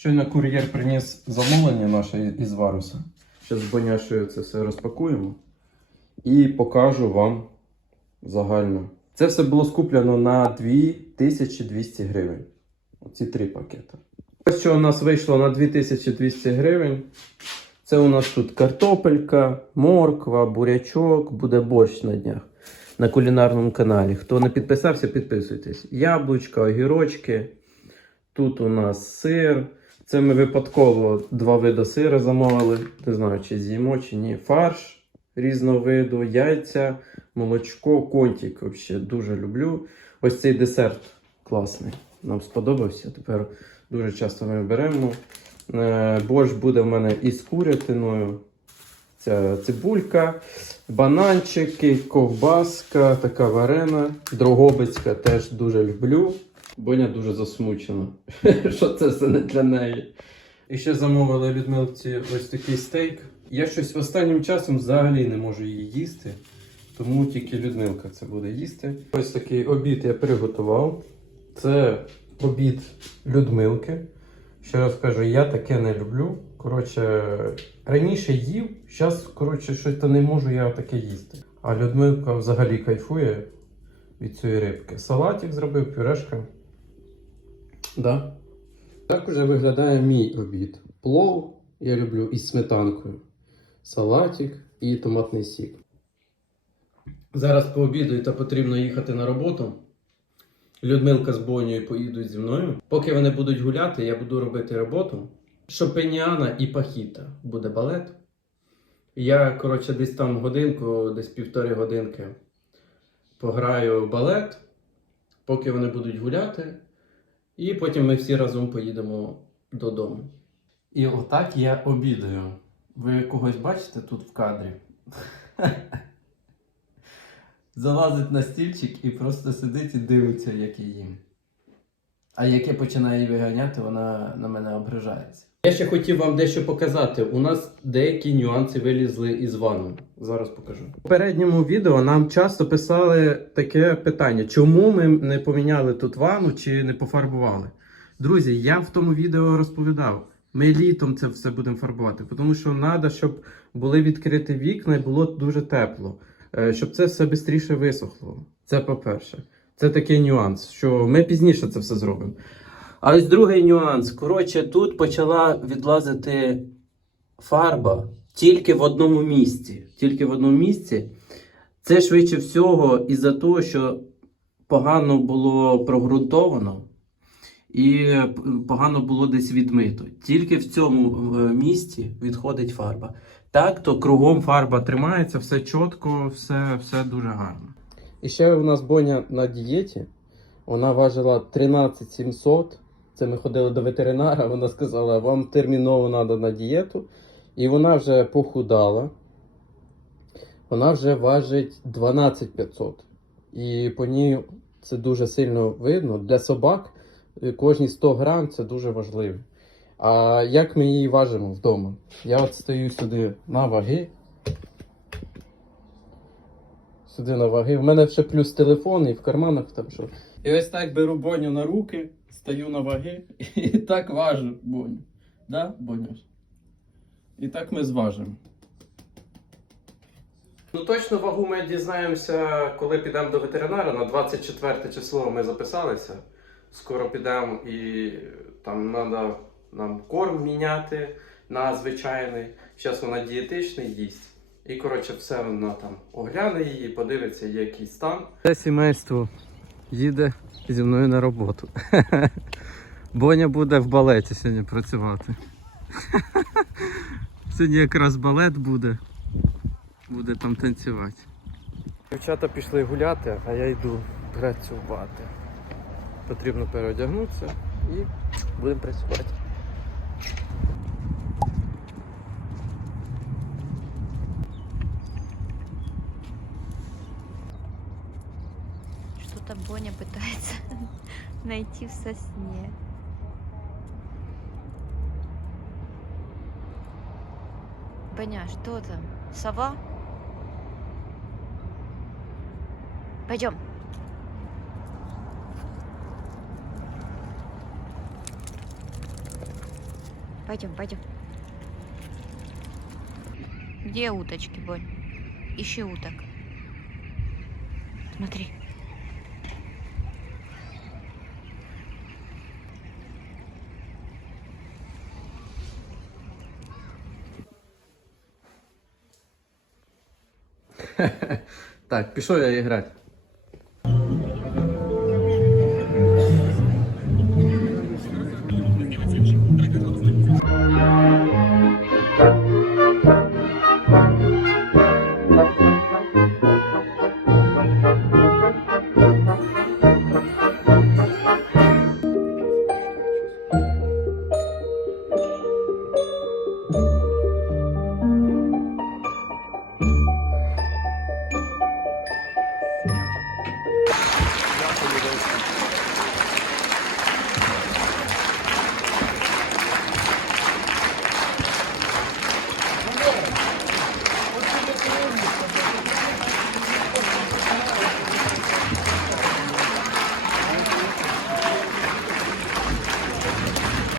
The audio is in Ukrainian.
Щойно кур'єр приніс замовлення наше із варуса. Зараз з Боняшею це все розпакуємо і покажу вам загально. Це все було скуплено на 2200 гривень. Оці три пакети. Ось що у нас вийшло на 2200 гривень. Це у нас тут картопелька, морква, бурячок, буде борщ на днях на кулінарному каналі. Хто не підписався, підписуйтесь. Яблучка, огірочки. Тут у нас сир. Це ми випадково два види сира замовили. Не знаю, чи з'їмо, чи ні. Фарш різного виду, яйця, молочко, контик. Взагалі дуже люблю. Ось цей десерт класний. Нам сподобався. Тепер дуже часто ми беремо. Е, Борщ буде в мене із курятиною. Ця цибулька, бананчики, ковбаска, така варена, дрогобицька теж дуже люблю. Боня дуже засмучена, що це все не для неї. І ще замовили Людмилці ось такий стейк. Я щось останнім часом взагалі не можу її їсти, тому тільки Людмилка це буде їсти. Ось такий обід я приготував. Це обід Людмилки. Ще раз кажу, я таке не люблю. Коротше, раніше їв, зараз, коротше, щось то не можу я таке їсти. А Людмилка взагалі кайфує від цієї рибки. Салатик зробив, пюрешка. Да. Так уже виглядає мій обід. Плов я люблю із сметанкою, салатик і томатний сік. Зараз пообідаю та потрібно їхати на роботу. Людмилка з Бонією поїдуть зі мною. Поки вони будуть гуляти, я буду робити роботу. Шопеніана і Пахіта буде балет. Я, коротше, десь там годинку, десь півтори годинки пограю балет, поки вони будуть гуляти. І потім ми всі разом поїдемо додому. І отак я обідаю. Ви когось бачите тут в кадрі? Залазить на стільчик і просто сидить і дивиться, як я їм. А як я починаю її виганяти, вона на мене ображається. Я ще хотів вам дещо показати. У нас деякі нюанси вилізли із ванну. Зараз покажу. У попередньому відео нам часто писали таке питання: чому ми не поміняли тут ванну чи не пофарбували? Друзі, я в тому відео розповідав. Ми літом це все будемо фарбувати, тому що треба, щоб були відкриті вікна і було дуже тепло, е, щоб це все швидше висохло. Це по-перше. Це такий нюанс, що ми пізніше це все зробимо. А ось другий нюанс. Коротше, тут почала відлазити фарба тільки в одному місці. Тільки в одному місці. Це швидше всього із-за того, що погано було прогрунтовано і погано було десь відмито. Тільки в цьому е, місці відходить фарба. Так, то кругом фарба тримається, все чітко, все, все дуже гарно. І ще у нас Боня на дієті. Вона важила 13 700. Це ми ходили до ветеринара. Вона сказала, вам терміново треба на дієту. І вона вже похудала. Вона вже важить 12 500. І по ній це дуже сильно видно. Для собак кожні 100 грам це дуже важливо. А як ми її важимо вдома? Я от стою сюди на ваги. Сюди на ваги. У мене ще плюс телефон і в карманах там що. І ось так беру Боню на руки, стаю на ваги і так важу Боню. Да, Бонюш? І так ми зважимо. Ну точно вагу ми дізнаємося, коли підемо до ветеринара. На 24 число ми записалися. Скоро підемо і там треба нам корм міняти на звичайний. Зараз вона дієтичний їсть. І коротше, все вона там огляне її, подивиться, який стан. Це сімейство їде зі мною на роботу. Боня буде в балеті сьогодні працювати. Сьогодні якраз балет буде. Буде там танцювати. Дівчата пішли гуляти, а я йду працювати. Потрібно переодягнутися і будемо працювати. Боня пытается найти в сосне. Боня, что там? Сова? Пойдем. Пойдем, пойдем. Где уточки, Боль? Ищи уток. Смотри. Так, пішов я грати.